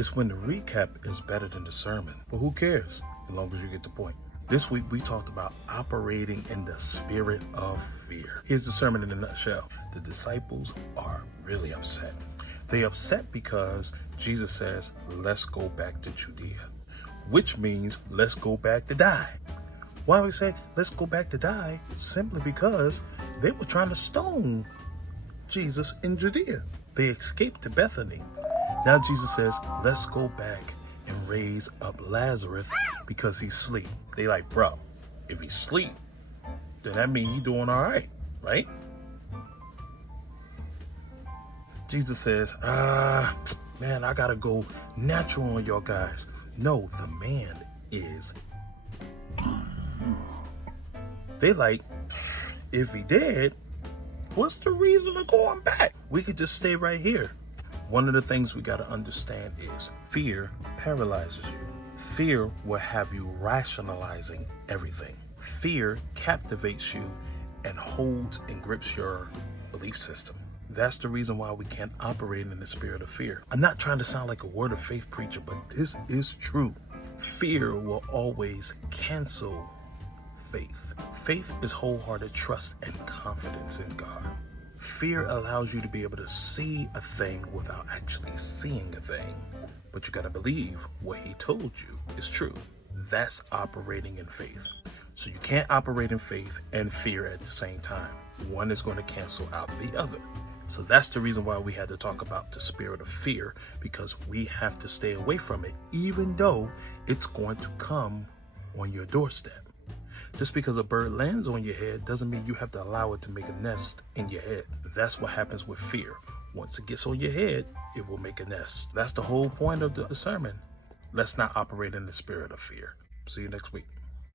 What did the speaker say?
It's when the recap is better than the sermon. But who cares, as long as you get the point. This week we talked about operating in the spirit of fear. Here's the sermon in a nutshell. The disciples are really upset. They're upset because Jesus says, let's go back to Judea, which means let's go back to die. Why we say let's go back to die? Simply because they were trying to stone Jesus in Judea. They escaped to Bethany. Now Jesus says, let's go back and raise up Lazarus because he's asleep. They like, bro, if he's asleep, then that means he's doing all right, right? Jesus says, man, I gotta go natural on y'all guys. No, the man is. They like, if he did, what's the reason of going back? We could just stay right here. One of the things we got to understand is fear paralyzes you. Fear will have you rationalizing everything. Fear captivates you and holds and grips your belief system. That's the reason why we can't operate in the spirit of fear. I'm not trying to sound like a word of faith preacher, but this is true. Fear will always cancel faith. Faith is wholehearted trust and confidence in God. Fear allows you to be able to see a thing without actually seeing a thing. But you got to believe what he told you is true. That's operating in faith. So you can't operate in faith and fear at the same time. One is going to cancel out the other. So that's the reason why we had to talk about the spirit of fear, because we have to stay away from it, even though it's going to come on your doorstep. Just because a bird lands on your head doesn't mean you have to allow it to make a nest in your head. That's what happens with fear. Once it gets on your head, it will make a nest. That's the whole point of the sermon. Let's not operate in the spirit of fear. See you next week.